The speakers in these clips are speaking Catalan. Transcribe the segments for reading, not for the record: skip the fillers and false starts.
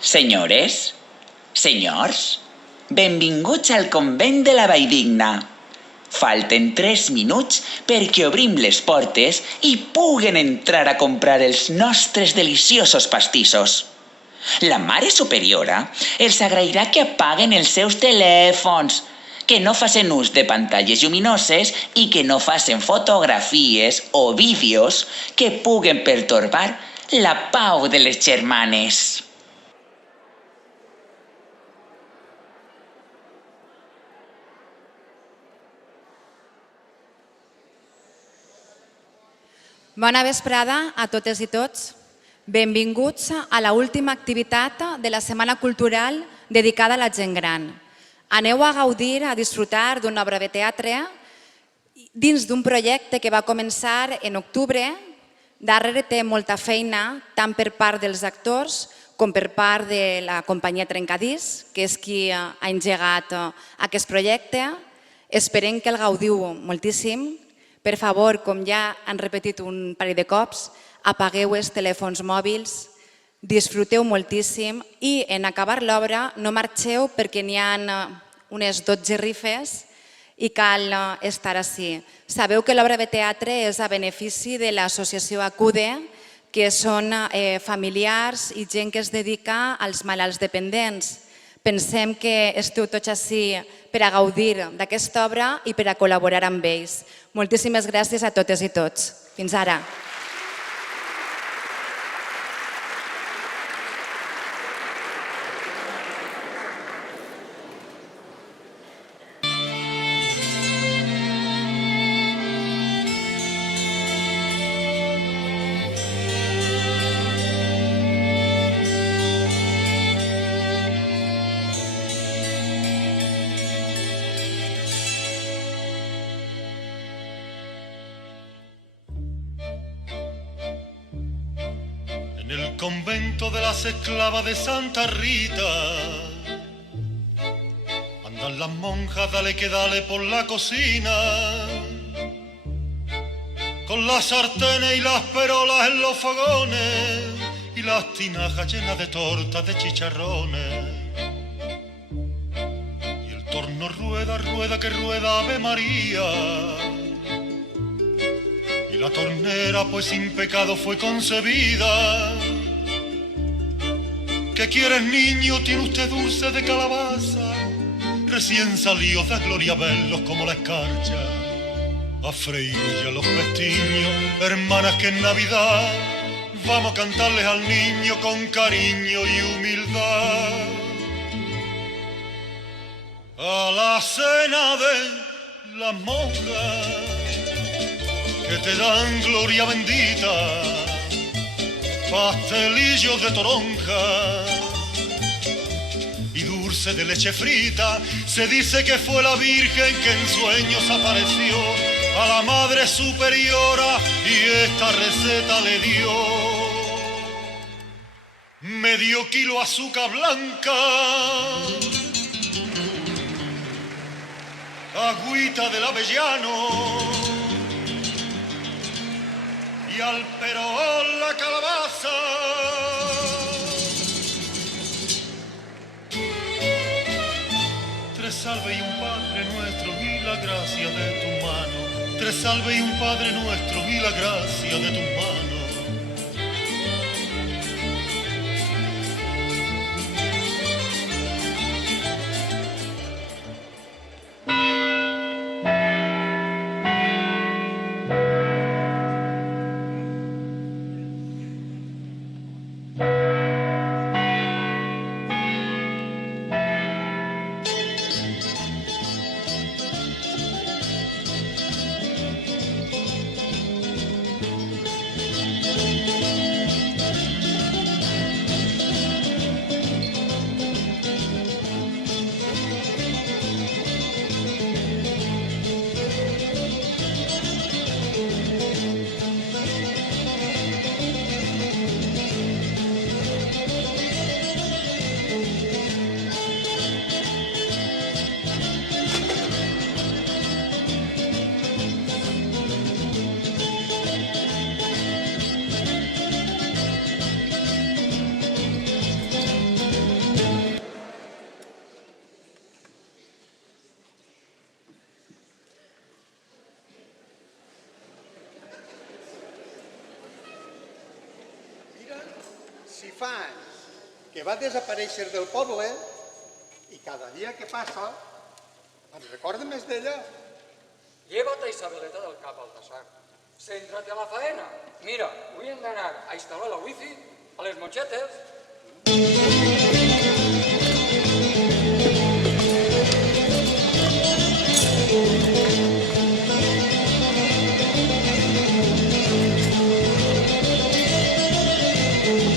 Senyores, senyors, benvinguts al convent de la Valldigna. Falten 3 minuts perquè obrim les portes i puguen entrar a comprar els nostres deliciosos pastissos. La Mare Superiora els agrairà que apaguen els seus telèfons, que no facin ús de pantalles lluminoses i que no facin fotografies o vídeos que puguen pertorbar la pau de les germanes. Bona vesprada a totes i tots. Benvinguts a l'última activitat de la Setmana Cultural dedicada a la gent gran. Aneu a gaudir, a disfrutar d'una obra de teatre dins d'un projecte que va començar en octubre. Darrere té molta feina, tant per part dels actors com per part de la companyia Trencadís, que és qui ha engegat aquest projecte. Esperem que el gaudiu moltíssim. Per favor, com ja han repetit un parell de cops, apagueu els telèfons mòbils, disfruteu moltíssim i en acabar l'obra no marxeu perquè n'hi ha unes 12 rifes i cal estar ací. Sabeu que l'obra de teatre és a benefici de l'associació ACUDE, que són familiars i gent que es dedica als malalts dependents. Pensem que esteu tots ací per a gaudir d'aquesta obra i per a col·laborar amb ells. Moltíssimes gràcies a totes i tots. Fins ara. En el convento de las esclavas de Santa Rita andan las monjas, dale que dale por la cocina, con las sartenes y las perolas en los fogones y las tinajas llenas de tortas de chicharrones. Y el torno rueda, rueda que rueda Ave María, la tornera pues sin pecado fue concebida. ¿Qué quieres, niño? Tiene usted dulce de calabaza, recién salidos da gloria verlos como la escarcha. A freír ya los pestiños, hermanas, que en Navidad vamos a cantarles al niño con cariño y humildad. A la cena de las monjas que te dan gloria bendita, pastelillos de toronja y dulce de leche frita. Se dice que fue la Virgen que en sueños apareció a la Madre Superiora y esta receta le dio. Medio kilo azúcar blanca, agüita del avellano y al perón la calabaza. Tres salve y un Padre nuestro y la gracia de tu mano. Tres salve y un Padre nuestro y la gracia de tu mano. si fa anys que va desaparèixer del poble i cada dia que passa ens recorda més d'ella. Llévate a Isabeleta del cap, Baltasar. Céntrate a la faena. Mira, avui hem d'anar a instal·lar la wifi a les monxetes.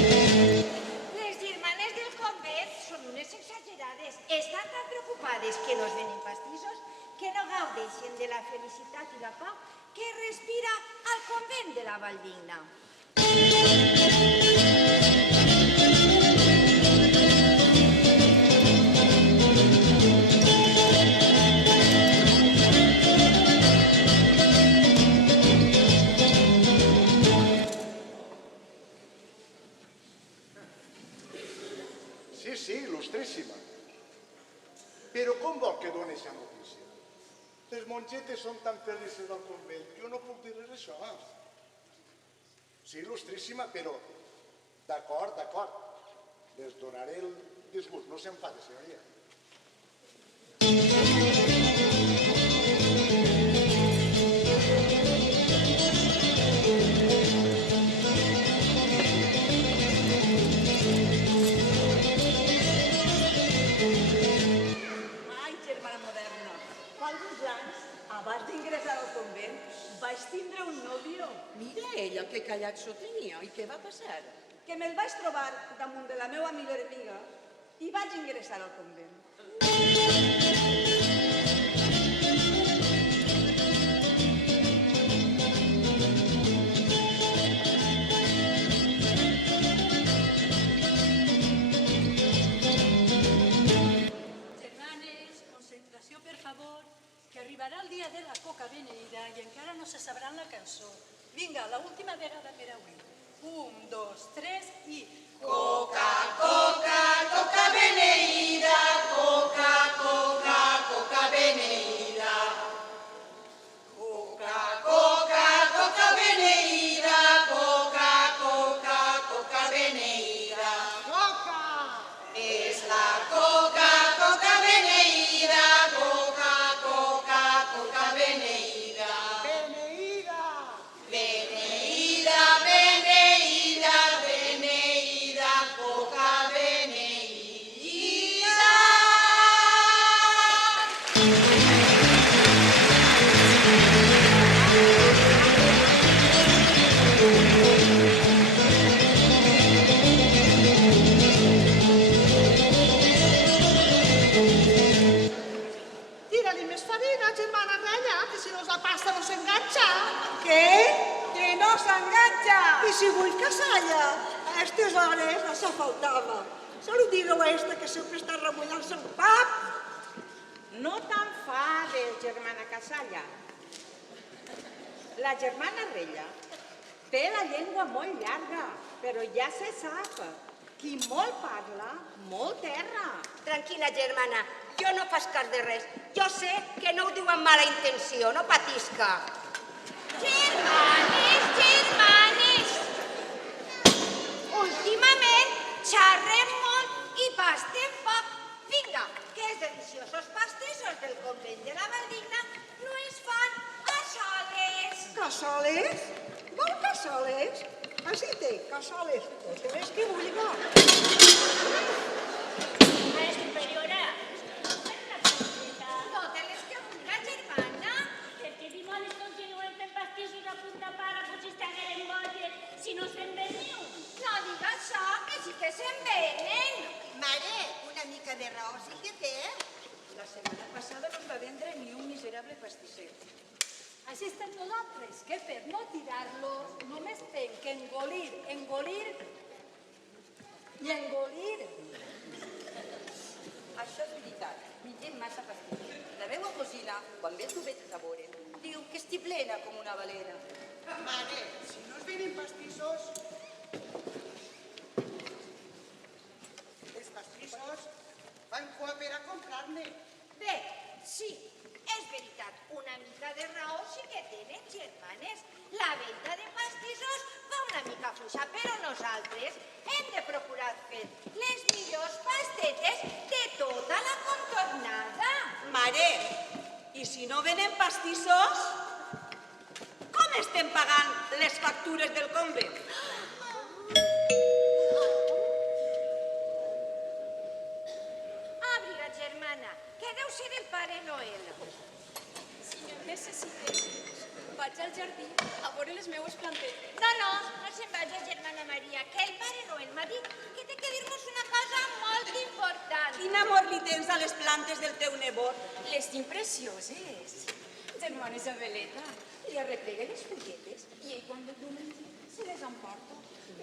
Les germanes del convent són unes exagerades. Estan tan preocupades que no es venen pastissos que no gaudeixen de la felicitat i la pau que respira al convent de la Valldigna. Sí, il·lustríssima. Però com vol que doni aquesta notícia? Les mongetes són tan felices al convent, jo no puc dir-les això. Sí, il·lustríssima, però d'acord, d'acord. Les donaré el disgust, no s'enfade, senyoria. Ai, germana moderna, fa alguns anys, abans d'ingressar al convent, vaig tindre un nòvio. Mira ella, que callat s'ho tenia. I què va passar? Que me'l vaig trobar damunt de la meva millor amiga i vaig ingressar al convent. Germanes, concentració, per favor, que arribarà el dia de la coca beneïda i encara no se sabran la cançó. Vinga, l'última vegada per avui. 1, 2, 3 i... Coca, coca, coca beneïda, coca, coca, coca beneïda. Coca, coca, coca beneïda, coca, coca, coca beneïda. Coca! És la coca, coca beneïda, coca, coca, coca beneïda. Beneïda! Beneïda, beneïda, beneïda, coca beneïda. Tira-li més farina, germana Ralla, que si no la pasta no s'enganxa. Què? Que no s'enganxa! I si vull casalla, a aquestes hores no se faltava. Solo digueu a esta que sempre està remullant-se el pap. No t'enfades, germana Casalla. La germana Rella té la llengua molt llarga, però ja se sap. Qui molt parla, molt erra. Tranquil·la, germana, jo no fas cas de res. Jo sé que no ho diu amb mala intenció, no patisca. Germanes, germanes! Últimament xerrem molt i pastem poc. Vinga, que els deliciosos pastissos del convent de la Valldigna no es fan a soles. Cassoles? Vol cassoles? Així té, cassoles, totes les que vulga. Mare superiora, Totes les que vulga, germana. perquè dimonis continuen fent pastissos a punta pala com si estigueren boges, si no se'n ven ni un. No diga això, que sí que se'n venen. Mare, una mica de raó sí que té. La setmana passada no es va vendre ni un miserable pastisser. Així estem nosaltres, que per no tirar-los només fem que engolir, engolir i engolir. Això és veritat, mengem massa pastisser. La meva cosina, quan ve el tubet a veure, diu que estic plena com una balena. Mare, si no es venen pastissos... Els pastissos van cua per a comprar-ne. Bé, sí, és veritat, una mica de raó sí que tenen, germanes. La venda de pastissos va una mica fluixa, però nosaltres hem de procurar fer les millors pastetes de tota la contornada. Mare, i si no venen pastissos, com estem pagant les factures del convent? Àbriga, germana, que deu ser el Pare Noel. Si no em necessites, vaig al jardí a veure les meues plantetes. No se'n vagi, germana Maria, que el Pare Noel m'ha dit que té que dir-nos una cosa molt important. Quin amor li tens a les plantes del teu nebot? Les tinc precioses. Germana Isabeleta, li arreplega les fulletes i ell quan el diumenge se les emporta.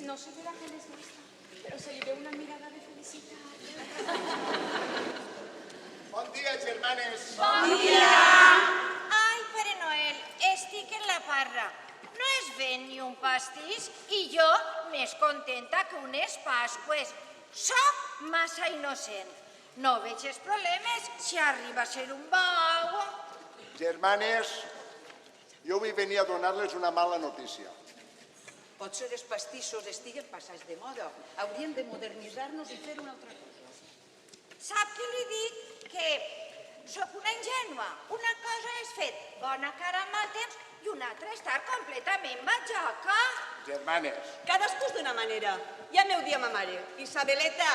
No se verà que les gasta, però se li veu una mirada de felicitat. Bon dia, germanes. Bon dia! Ai, Pare Noel, estic en la parra. No es ven ni un pastís i jo més contenta que unes Pasqües. Soc massa innocent. No veig els problemes si arriba a ser un bau. Germanes, jo vull venir a donar-les una mala notícia. Potser els pastissos estiguen passats de moda. Hauríem de modernitzar-nos i fer una altra cosa. Sap què li dic? Que sóc una ingènua. Una cosa és fet bona cara amb el temps i una altra estar completament batxaca. Germanes. Cadascú és d'una manera. Ja m'ho dia ma mare. Isabeleta,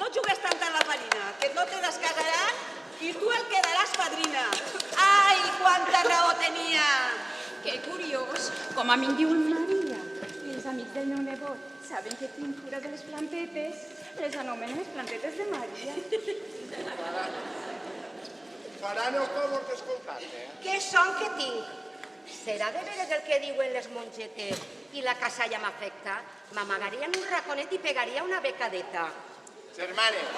no jugues tant a la farina, que no te descasaran i tu el quedaràs padrina. Ai, quanta raó tenia! Que curiós, com a mi em diuen Maria. I els amics del meu nebot saben que tinc cura de les plantetes. Les anomenen les plantetes de Maria. Faran el favor d'escoltar-me. Què son que tinc? Serà de veres el que diuen les mongetes i la casalla m'afecta? M'amagaria en un raconet i pegaria una becadeta. Germanes,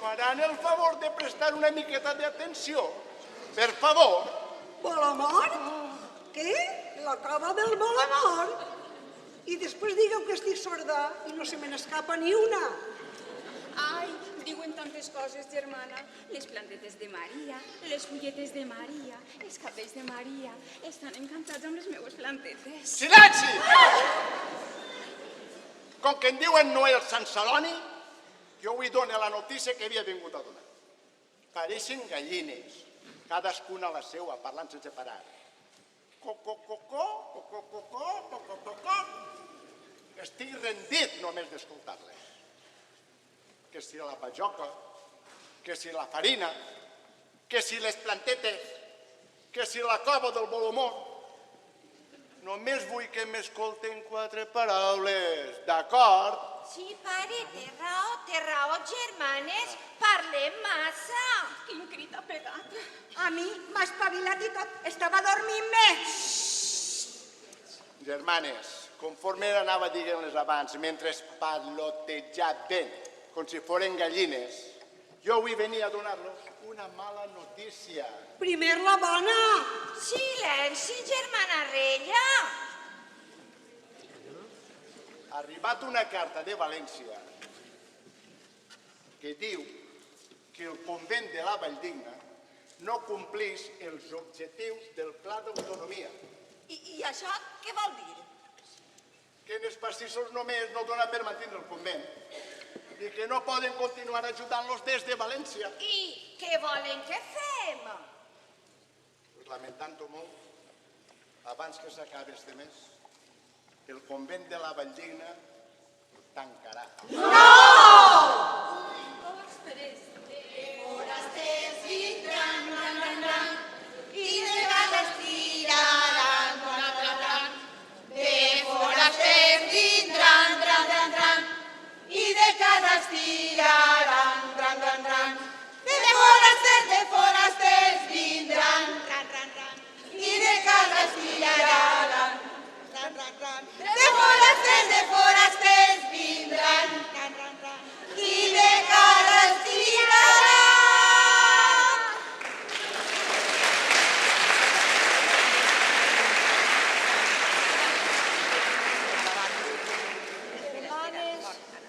faran el favor de prestar una miqueta d'atenció. Per favor. Volamor? Què? La cova del volamor? I després digueu que estic sorda i no se me n'escapa ni una. Ai, diuen tantes coses, germana. Les plantetes de Maria, les fulletes de Maria, els cabells de Maria. Estan encantats amb les meues plantetes. Silenci! Com que en diuen Noel Sant Celoni, jo avui dono la notícia que havia vingut a donar. Pareixen gallines, cadascuna a la seua, parlant sense parar. Co-co-co-co, co-co-co-co, co-co-co-co. Estic rendit només d'escoltar-les. Que si la pajoca, que si la farina, que si les plantetes, que si la cova del volumor. Només vull que m'escolten 4 paraules, d'acord? Sí, pare, té raó, germanes. Parlem massa. Quin crit ha pegat. A mi m'ha espavilat i tot. Estava dormint més. Germanes, conforme anava dient-les abans, mentre parlotejaven com si foren gallines, jo vull venir a donar-los una mala notícia. Primer la bona. Silenci, germana Rella. Ha arribat una carta de València que diu que el convent de la Valldigna no compleix els objectius del Pla d'Autonomia. I això què vol dir? Que en els pastissos només no dona per mantenir el convent i que no poden continuar ajudant-los des de València. I què volen que fem? Pues lamentant-ho molt, abans que s'acabi este mes, el convent de la Valldigna tancarà.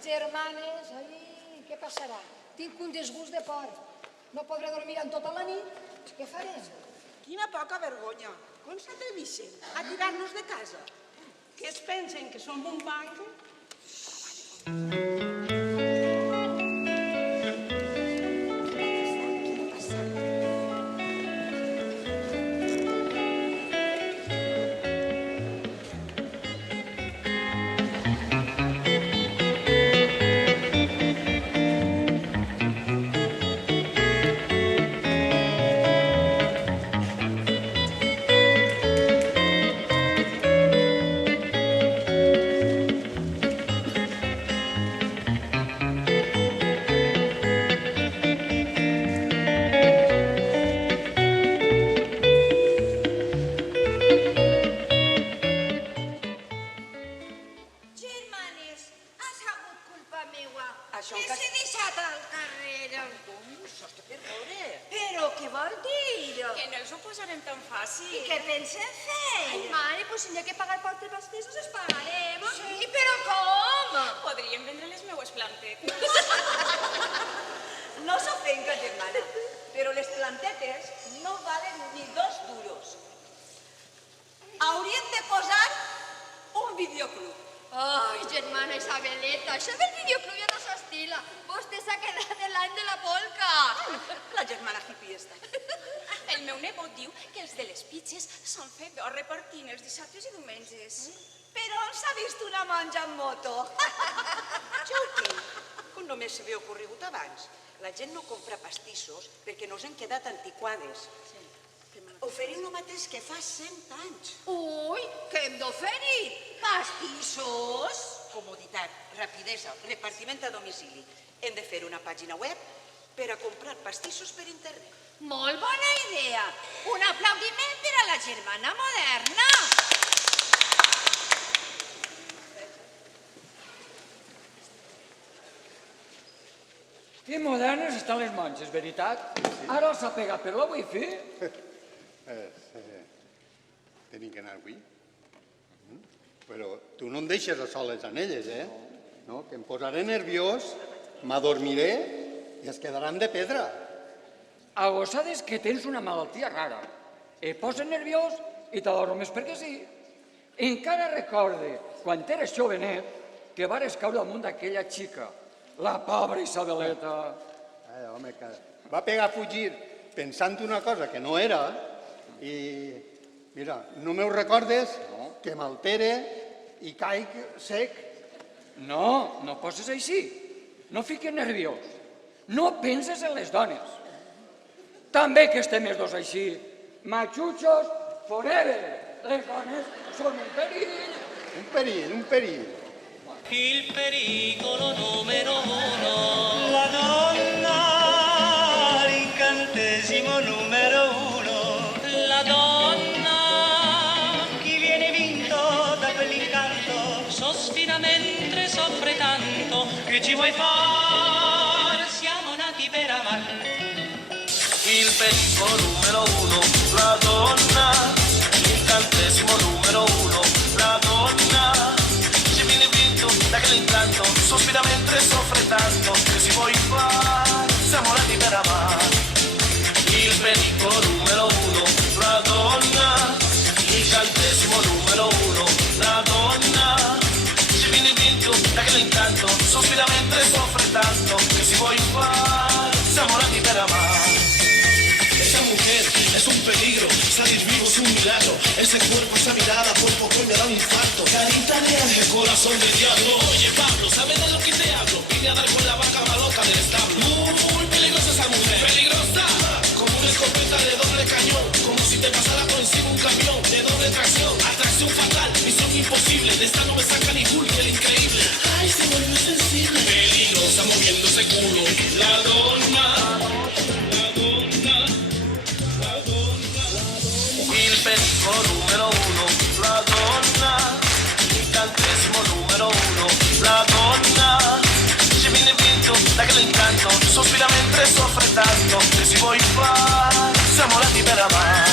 Germanes, ai, què passarà? Tinc un desgust de por. No podré dormir en tota la nit. Què faré? Quina poca vergonya. Com s'atrevixen a tirar-nos de casa? Que es pensen que som un banc? La gent no compra pastissos perquè nos hem quedat antiquades. Oferim el mateix que fa 100 anys. Ui, què hem d'oferir? Pastissos? Comoditat, rapidesa, repartiment a domicili. Hem de fer una pàgina web per a comprar pastissos per internet. Molt bona idea. Un aplaudiment per a la germana moderna. Que modernes estan les monges, veritat? Ara els ha pegat per la wifi? Tenim que anar avui. Però tu no em deixes a soles en elles, eh? No, que em posaré nerviós, m'adormiré i es quedaran de pedra. Agossades que tens una malaltia rara. Et poses nerviós i t'adormes perquè sí. Encara recorde, quan eres jovenet, que vares caure damunt d'aquella xica, la pobra Isabeleta. Home, que va pegar a fugir pensant una cosa que no era i, mira, no me'l recordes, que m'altere i caic sec. No, no poses així. No fiquis nerviós. No penses en les dones. També que estem els dos així. Machuchos forever. Les dones són un perill. Un perill, un perill. Il pericolo numero uno. La donna, l'incantesimo numero uno. La donna, Chi viene vinto da quell'incanto? sospira mentre soffre tanto. Che ci vuoi fare? Siamo nati per amare. Il pericolo numero uno, la donna, l'incantesimo numero uno, la donna. Da che l'incanto sospira mentre soffre tanto, che si può fare, siamo nati per amare. Il pericolo numero uno, la donna, l'incantesimo numero uno, la donna. Ci viene vinto da che l'incanto sospira mentre soffre tanto, che si può fare, siamo nati per amare. Esa mujer es un peligro, salir vivo es un milagro. Ese cuerpo, esa mirada, por poco me da un infarto. Carita de ángel, corazón de diablo. Oye, Pablo, ¿sabes de lo que te hablo? Vine a dar con la vaca maloca del establo. Muy peligrosa esa mujer, peligrosa. Como una escopeta de doble cañón, como si te pasara por encima un camión de doble tracción. Atracción fatal, misión imposible. De esta no me saca ni Hulk, el increíble. Ay, se vuelve sensible. Peligrosa, moviendo ese culo. La donna. Il pericolo numero uno, la donna, l'incantesimo numero uno, la donna. Ci viene vinto da che l'incanto sospira mentre soffre tanto, che si può fare, siamo nati per amare.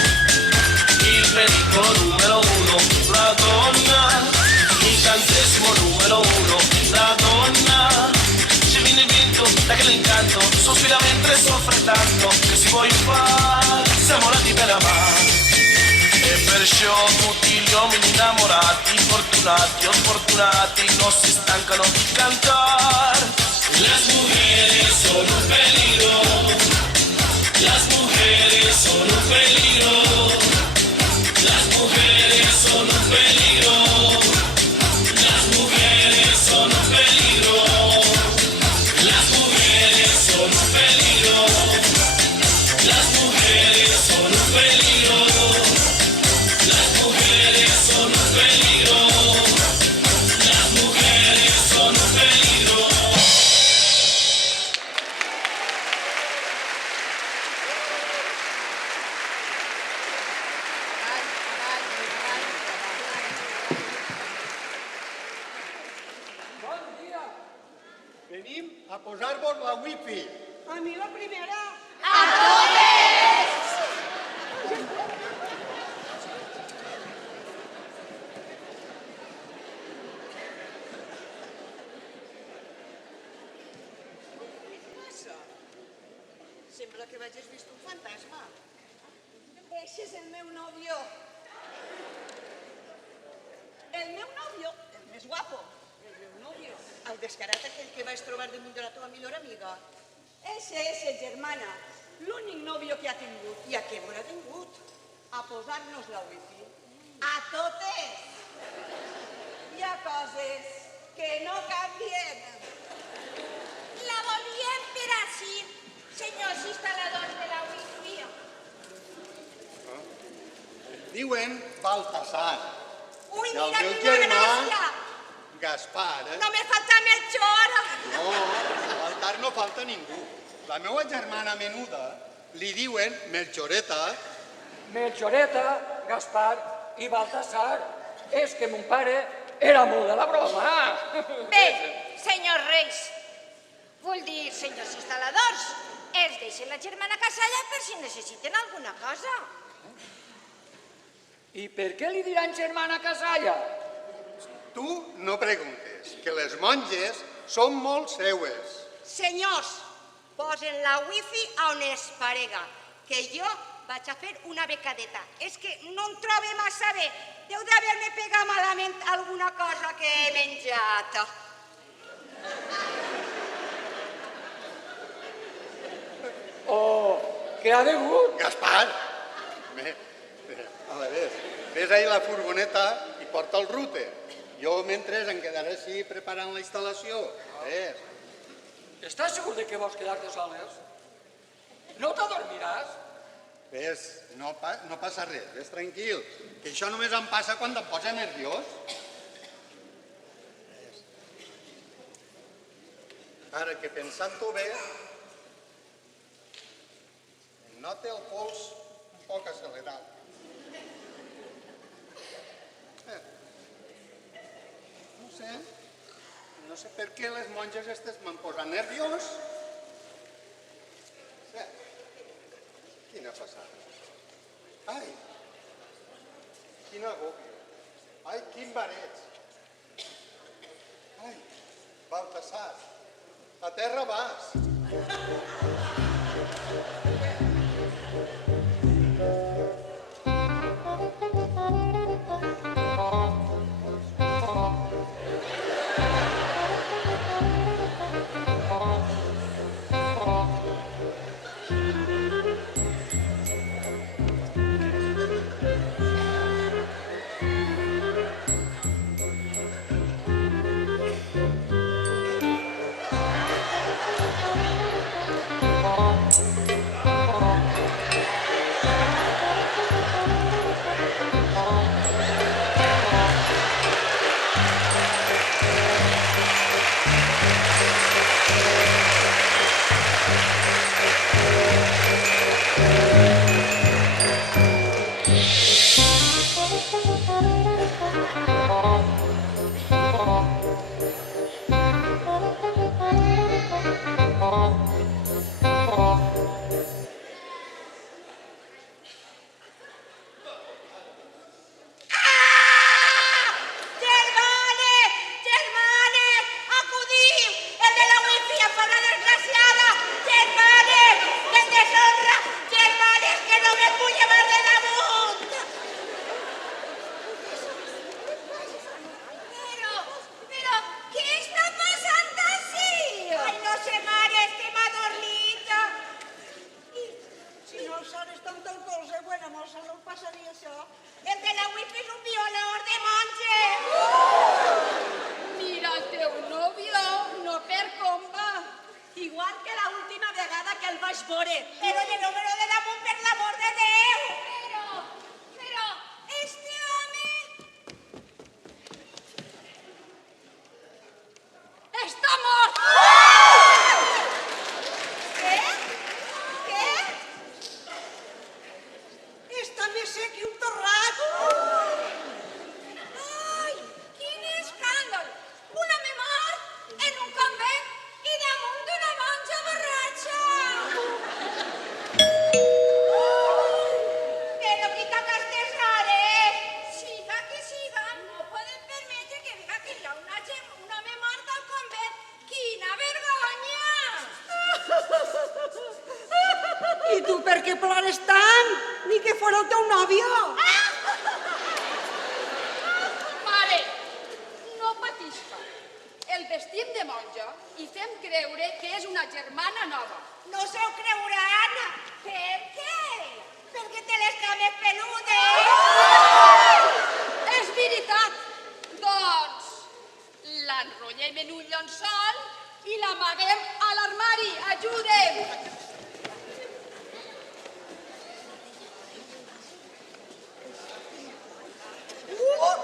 Il pericolo numero uno, la donna, l'incantesimo numero uno, la donna. Ci viene vinto da che l'incanto sospira mentre soffre tanto, vuoi fare? Siamo nati per amare. E perciò tutti gli uomini innamorati, fortunati o sfortunati, non si stancano di cantare. Las mujeres son un peligro. Las mujeres son un peligro. Las mujeres son un peligro. Las mujeres son un peligro. Las mujeres son un peligro. Las mujeres son un peligro. Las mujeres son un peligro. Las mujeres son un peligro. Bon dia. Venim a posar-vos la wifi. A mi la primera. Sembla que vagis vist un fantasma. Ese és el meu nòvio. El meu nòvio, el més guapo. El meu nòvio. El descarat aquell que vas trobar damunt de la teva millor amiga. Ese és el germana, l'únic nòvio que ha tingut. I a què m'haurà tingut? A posar-nos la wifi. A totes. Hi ha coses que no canvien. La volíem per així, senyors instal·ladors de la wifi. Diuen Baltasar. Ui, I el mira meu quina germà, gràcia! Gaspar, No me falta Melchor! No, faltar no falta ningú. La meva germana menuda li diuen Melchoreta. Melchoreta, Gaspar i Baltasar. És que mon pare era molt de la broma. Bé, senyors reis, vull dir, senyors instal·ladors, els deixen la germana Casalla per si necessiten alguna cosa. I per què li diran germana Casalla? Tu no preguntes, que les monges són molt seues. Senyors, posen la wifi on es parega, que jo vaig a fer una becadeta. És que no em trobo massa bé. Deu d'haver-me pegat malament alguna cosa que he menjat. O què ha begut? Gaspar! A veure, ves ahir la furgoneta i porta el router. Jo, mentre, em quedaré així preparant la instal·lació. A veure. Estàs segur de que vols quedar-te soles? No t'adormiràs? Ves, no passa res, ves tranquil, que això només em passa quan em posa nerviós. Ara que pensant-ho bé, nota el pols un poc accelerat. No sé per què les monges aquestes m'han posat nerviós. Quina passada. Ai, quin agòbio. Ai, quin bareig. Ai, Baltasar, a terra vas. vaig veure, però de número de damunt, per l'amor de Déu! Però, este home... Està mort! Què? Què? Està més sec que un torrat. Ai, quin escàndol! Un home mort en un convent i damunt d'una monja borratxa! Però quita aquestes hores! Siga que siga, no podem permetre que diga que hi ha un home mort al convent. Quina vergonya! I tu per què plores tant? Ni que fora el teu nòvio. Mare, no patisca. El vestim de monja i fem creure que és una germana nova. No se ho creuran! Per què? Perquè té les cames peludes! És veritat. Doncs l'enrotllem en un llençol i l'amaguem a l'armari. Ajudem!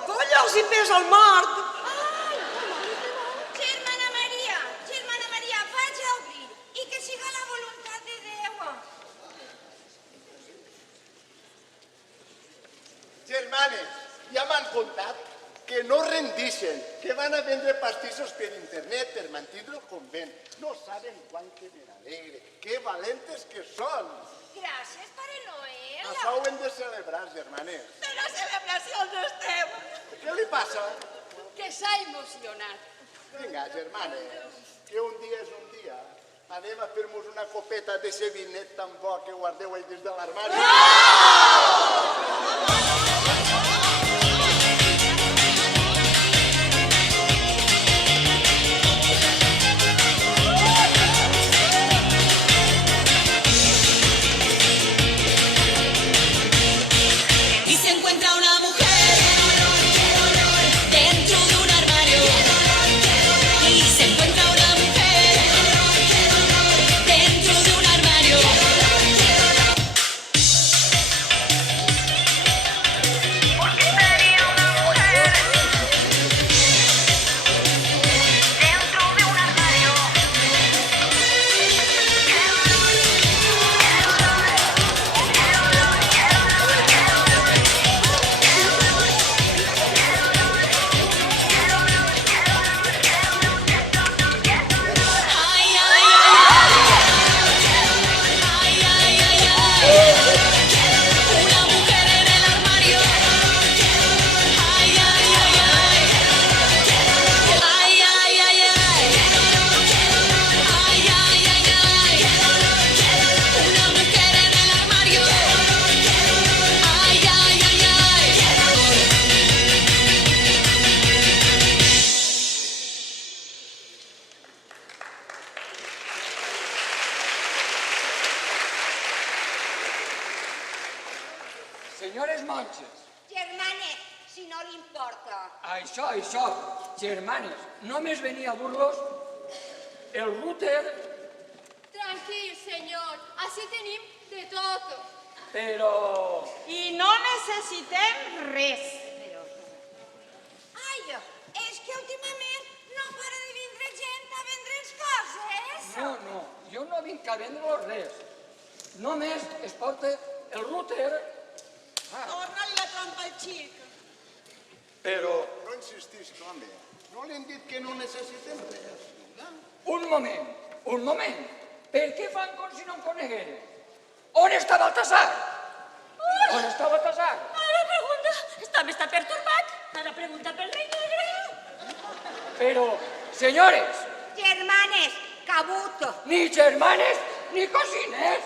Colla, els hi pesa el mort. Germana Maria, vaig a obrir i que siga la voluntat de Déu. Germanes, ja m'han contat que no rendixen, que van a vendre pastissos per internet per mantenir el convent. No saben quant que me n'alegre, que valentes que són. Gràcies, Pare Noel. Això ho hem de celebrar, germanes. De la celebració on estem. Què li passa? Que s'ha emocionat. Vinga, germanes, que un dia és un dia. Anem a fer-nos una copeta d'eixe vinet tan bo que guardeu ahí des de l'armari. Y se encuentra una mujer dentro de un armario. Y se encuentra una mujer dentro de un armario. Porque sería una mujer dentro de un armario. Ay, ay, una mujer en el armario. Ay, ay, ay, ay. Ay, ay, ay, ay. Ay, ay, ay, ay. Una mujer en el armario. Ay, ay, ay, ay. Senyores monges, Germanes, si no li importa. això, germanes, només venia a dur-los el router, Tranquil, senyor. Així tenim de tot. però... I no necessitem res. Ai, és que últimament no para de vindre gent a vendre'ns coses. No, jo no vinc a vendre-los res. Només es porta el router, Torna-li la trampa al xic. Però no insistisc, home. No li hem dit que no necessitem res. un moment. Per què fan com si no em conegueren? On està Baltasar? On està Baltasar? Ara pregunta, està pertorbat. Ara pregunta pel rei negre. Però, senyores, Germanes, cabut. ni germanes ni cosines.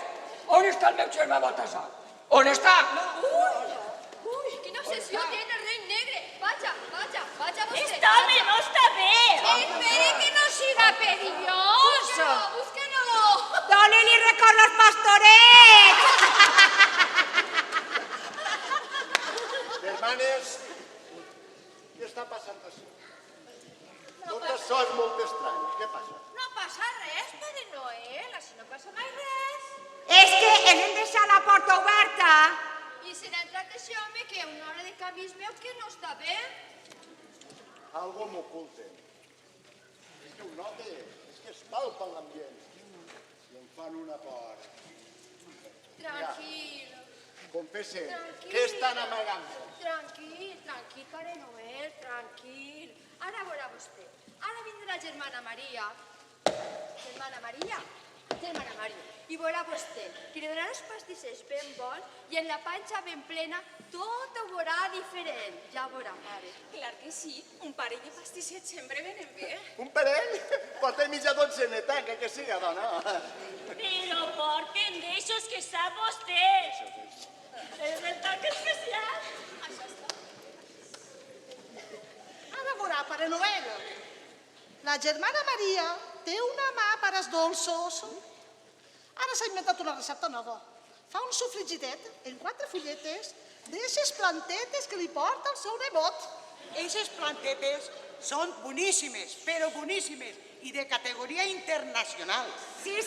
On està el meu germà Baltasar? On està? Ui, quina obsessió té el rei negre. Vaja vostè. Este home no està bé. Espere que no siga perillós. Búsquenlo. Dóna-li record als pastorets. Germanes, què està passant així? Tot això és molt estrany. Què passa? No passa res, Pare Noel, així no passa mai res. És que hem deixat la porta oberta. I se n'ha entrat aquest home que a una hora de canvi es veu que no està bé. Algo m'oculten. És que ho note, és que es palpa l'ambient. I em fan una por. Tranquil. Confesse, Tranquil. què estan amagant? Tranquil, Pare Noel, tranquil. Ara veurà vostè. Ara vindrà la germana Maria. Germana Maria. I veurà vostè que li donarà els pastissers ben bons i en la panxa ben plena tot ho veurà diferent. Ja veurà, pare. Clar que sí, un parell de pastissets sempre venen bé. Un parell? Porta mitja dotzeneta, que siga, dona. Però porten d'eixos que sap vostè. És el toc especial. Això està. Ara veurà, Pare Noel. La germana Maria té una mà per als dolços. Ara s'ha inventat una recepta nova. Fa un sofrigidet en 4 fulletes d'eixes plantetes que li porta el seu nebot. Eixes plantetes són boníssimes, però boníssimes, i de categoria internacional. Sí,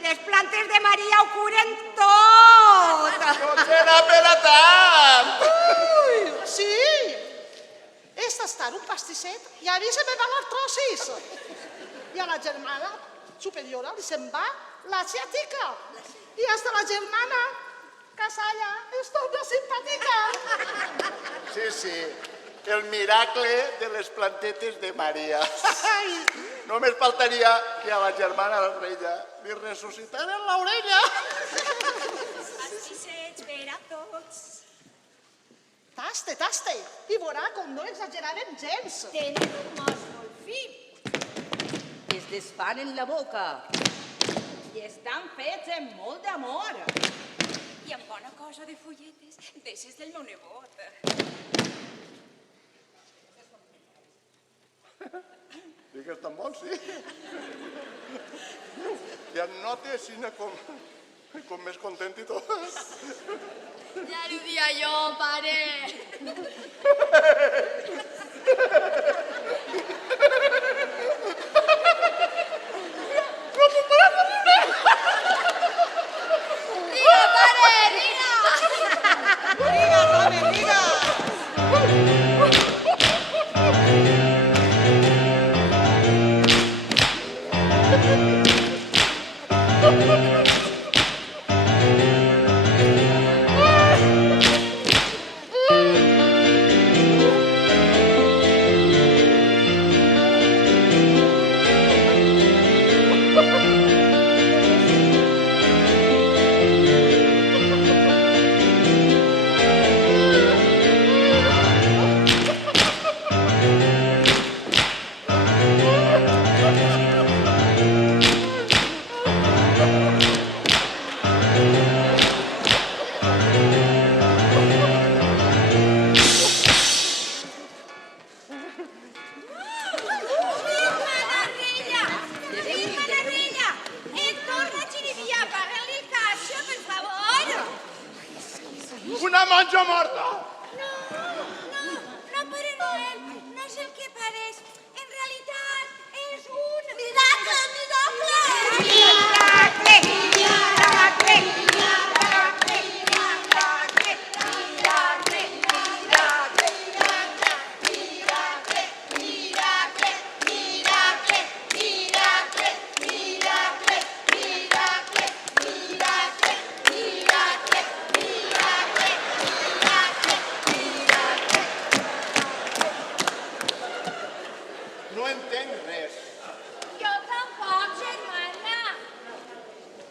les plantes de Maria ho curen tot. No serà per a tant. Ui, sí. És tastar un pastisset i avísame per los trossis. I a la germana superiora li se'n va l'asiàtica. I hasta la germana Casalla és torna simpàtica. Sí, el miracle de les plantetes de Maria. Només faltaria que a la germana Reina li ressuscitaren l'orella. Pastissets per a tots. Taste, i veurà com no exageràvem gens. Tenen un mos molt fi. Es desfan en la boca i estan fets amb molt d'amor. I amb bona cosa de fulletes, d'eixes del meu nebot. Digues tan bon, sí. I et note així com més content i tot. Ja l'ho dia jo, pare. Vinga, pare, vinga. Vinga, home, vinga. Una monja morta! No, Pare Noel, no és el que pareix. En realitat és un miracle, No entenc res. Jo tampoc, germana.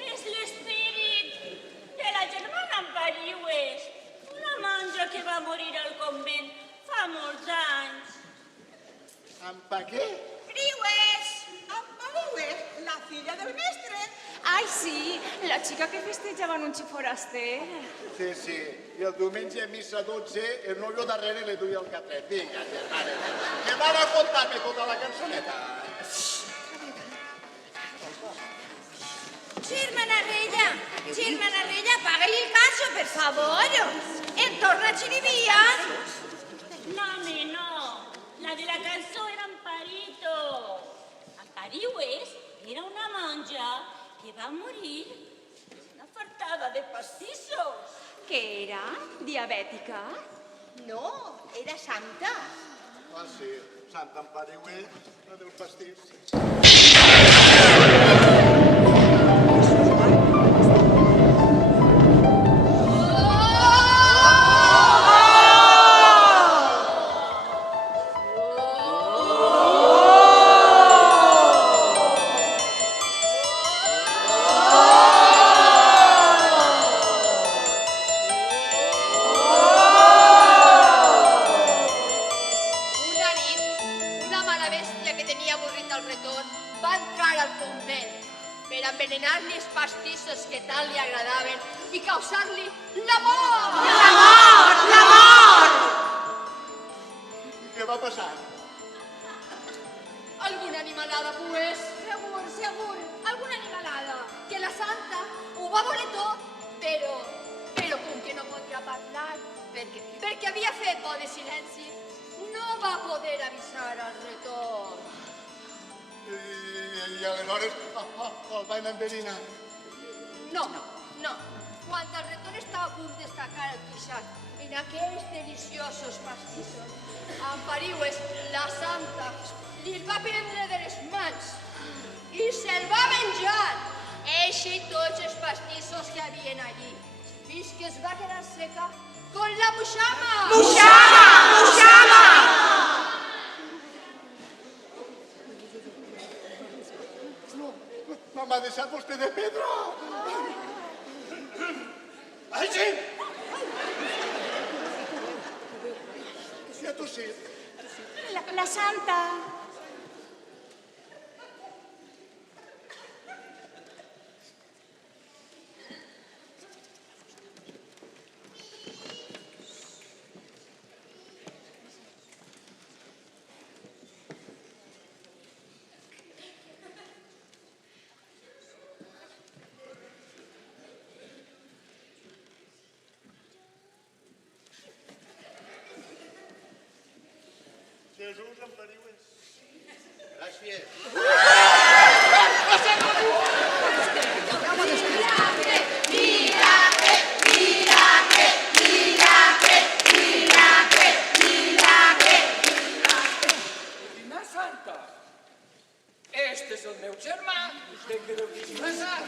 És l'espírit de la germana Ampariues, una monja que va morir al convent fa molts anys. Ampa què? Riues! Ampariues, la filla del mestre. Ai, sí, la xica que festejava en un xip foraster. Sí. I el diumenge a missa 12, el novio darrere li duia el catret. Vinga, germana. Que van a contar-me tota la cançoneta. Germana Rella, paga-li el caso, per favor. En torna a xirivia. No, home, no. La de la cançó era Amparito. pariues era una monja que va morir una fartada de pastissos. Què era? Diabètica? No, era santa. Ah, sí, Santa Empariué, la del pastís. Una nit, una mala bèstia que tenia avorrit el retorn va entrar al convent per envenenar-li els pastissos que tant li agradaven i causar-li la mort! La mort! La mort! I què va passar? Alguna animalada, pues. Segur, segur, alguna animalada. Que la santa ho va voler tot, però com que no podia parlar, perquè havia fet por de silenci, no va poder avisar al retorn. I aleshores el van enverinar. No. Quan el retorn estava a punt d'estacar el quixat en aquells deliciosos pastissos, Empariues, la santa, li el va prendre de les mans i se'l va menjar. Eixe i tots els pastissos que havien allí, fins que es va quedar seca con la muixama. Muixama! Muixama! No m'ha deixat vostè de Pedro! Ai, sí! Sí, a tu sí. La santa. Jesús Empariues. Gràcies. Prima santa, este és el meu germà, de que deu dir passar.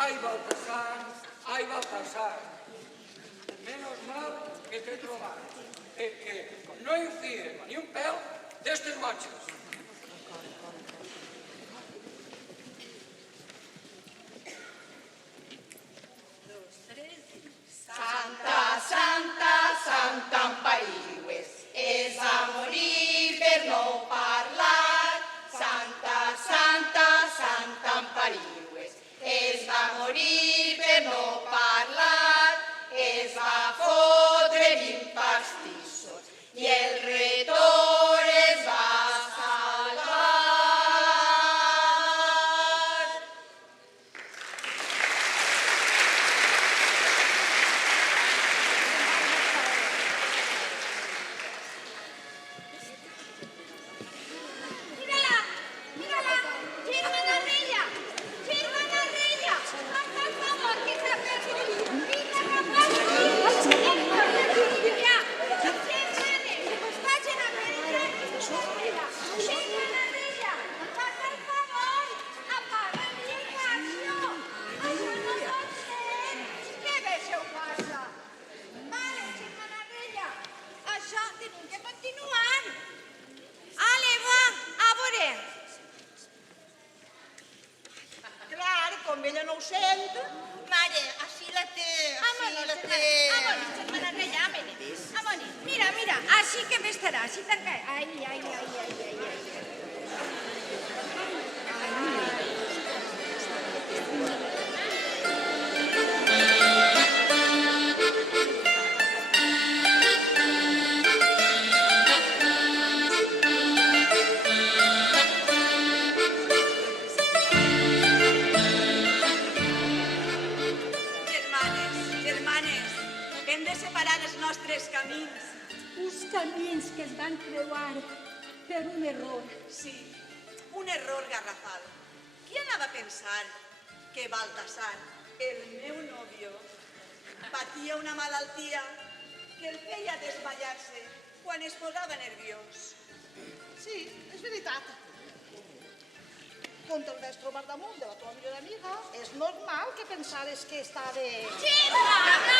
Ai, Baltasar, menos mal que t'he trobat, que no infiem ni un pèl d'estes manxes. Santa, Santa, Santa Empariues, es va morir per no parlar. Santa, Santa, Santa Empariues, es va morir per no parlar. Es va fotre 20 pastissos i el retorn es va salvar. Mírala, mírala, germana Rella, germana Rella, haz el favor que s'ha perdut. Vinga, rapaz, mira, germanes, vagin a prendre espera. Germana Rella, haz el favor, apaga la il·luminació. Això no pot ser. Què veixeu passa? Vale, germana Rella, això tenim que continuar. Ale, va, a veure. Clar, com ella no ho sent, mare, així la té, Germana Rella, amoni. Mira, així que m'estarà, així tanca. Ai. Germanes, hem de separar els nostres camins. Uns camins que es van creuar per un error. Sí, error garrafal. Qui anava a pensar que Baltasar, el meu nòvio, patia una malaltia que el feia desmayar-se quan es posava nerviós? Sí, és veritat. Quan te'l vas trobar damunt de la tua millor amiga, és normal que pensares que estava... Germana,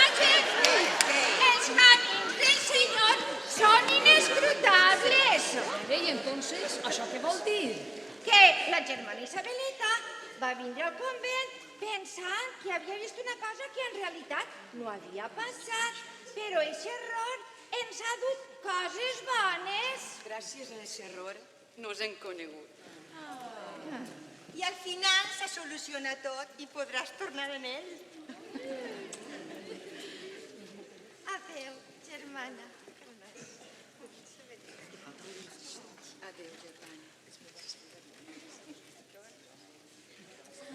els camins del Senyor són inescrutables. I entonces, això què vol dir? Que la germana Isabeleta va vindre al convent pensant que havia vist una cosa que en realitat no havia passat, però aquest error ens ha dut coses bones. Gràcies a aquest error nos hem conegut. I al final se soluciona tot i podràs tornar en ell. Adéu, germana. Adéu, germana.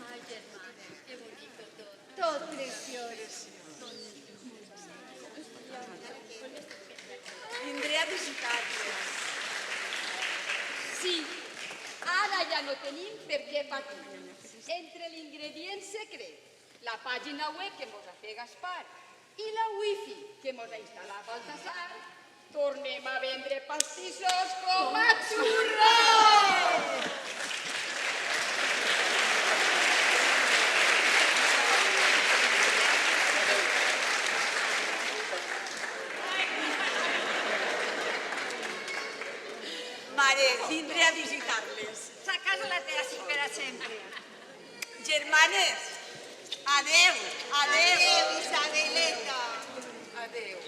Ai, germana, que bonito tot. Tot preciós. Vindré a visitar-los. Sí, ara ja no tenim per què patir. Entre l'ingredient secret, la pàgina web que mos ha fet Gaspar i la wifi que mos ha instal·lat Baltasar, tornem a vendre pastissos com a xurros! Mare, vindré a visitar-les. Sa casa la té així per a sempre. Germanes, adéu, adéu. Adéu, Isabeleta. Adéu.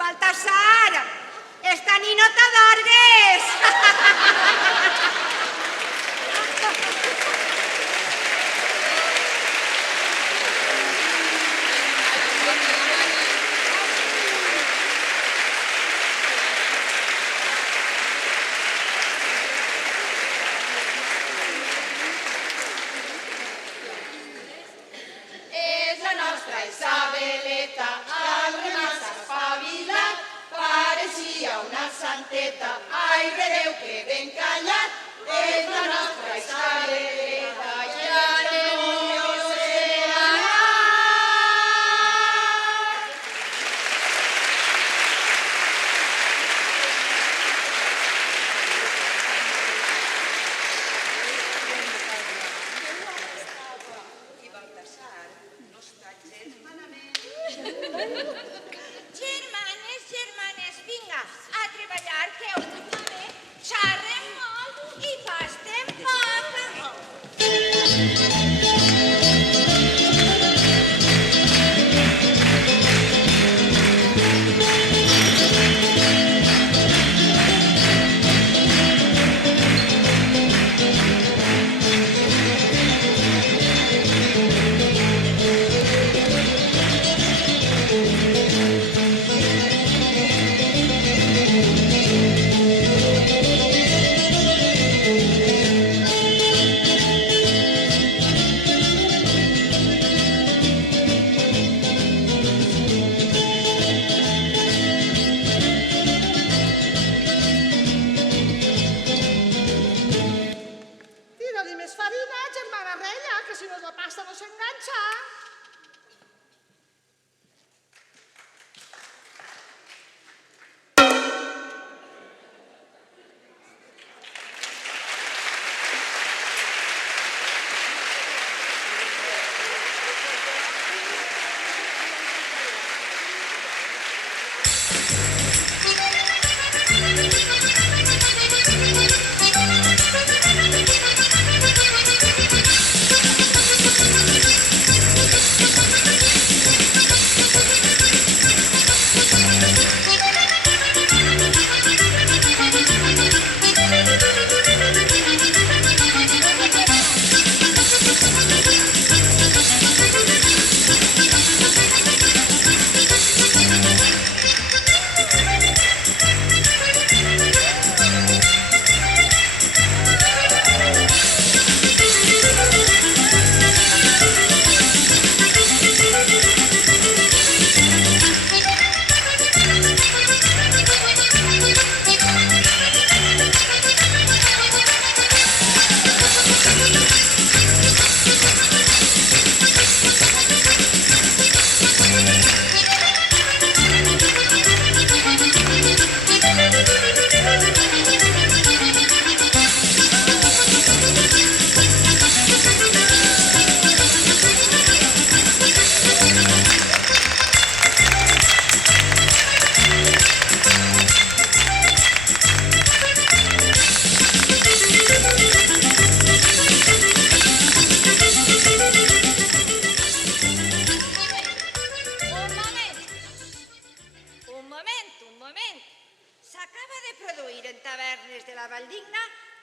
Baltasar, esta nit no t'adorgues. És la nostra Isabeleta, al remat espavilat, pareixia una santeta. Ai, redeu que ben callat,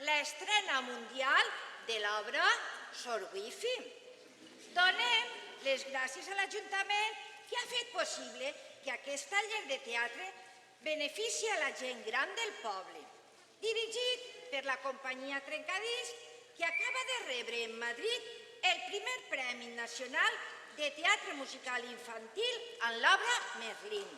l'estrena mundial de l'obra Sor Wifi. Donem les gràcies a l'Ajuntament que ha fet possible que aquest taller de teatre benefici a la gent gran del poble, dirigit per la companyia Trencadís, que acaba de rebre en Madrid el primer Premi Nacional de Teatre Musical Infantil en l'obra Merlín.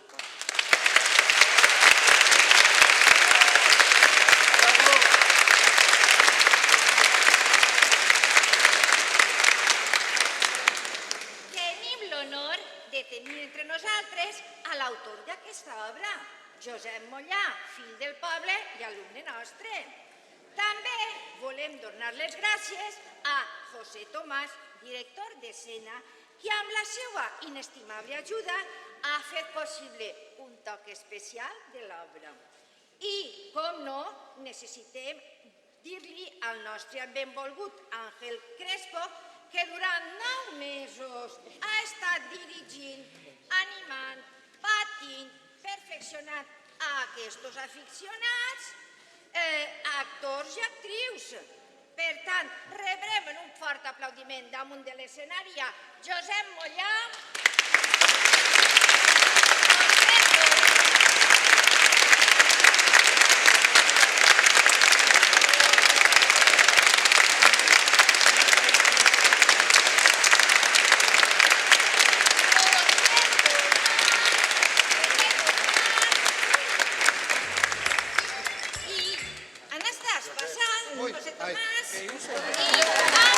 Tenim l'honor de tenir entre nosaltres a l'autor d'aquesta obra, Josep Mollà, fill del poble i alumne nostre. També volem donar les gràcies a José Tomàs, director d'escena, que amb la seva inestimable ajuda ha fet possible un toc especial de l'obra. I, com no, necessitem dir-li al nostre benvolgut Àngel Crespo que durant 9 mesos ha estat dirigint, animant, patint, perfeccionant a aquests aficionats, actors i actrius. Per tant, rebrem en un fort aplaudiment damunt de l'escenari a Josep Mollà, Anastas, passant, José Tomàs, i